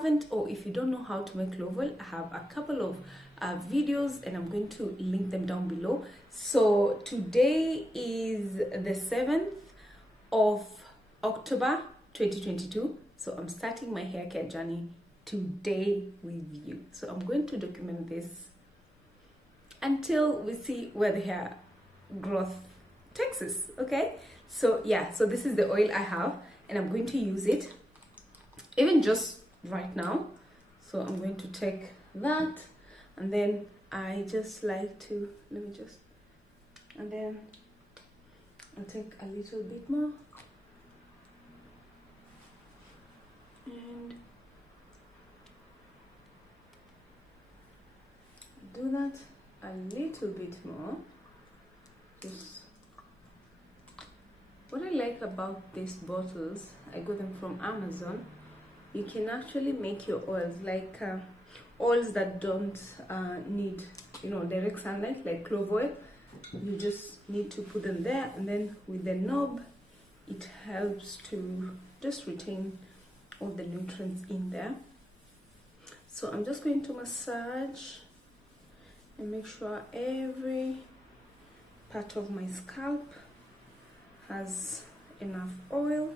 haven't, or if you don't know how to make clove oil, I have a couple of videos and I'm going to link them down below. So today is the 7th of October 2022. So I'm starting my hair care journey today with you. So I'm going to document this until we see where the hair growth takes us. Okay, so yeah, so this is the oil I have and I'm going to use it even just right now. So I'm going to take that, and then I just like to, and then I'll take a little bit more and do that a little bit more. Just what I like about these bottles, I got them from Amazon. You can actually make your oils, like oils that don't need, direct sunlight, like clove oil. You just need to put them there, and then with the knob, it helps to just retain all the nutrients in there. So I'm just going to massage and make sure every part of my scalp has enough oil.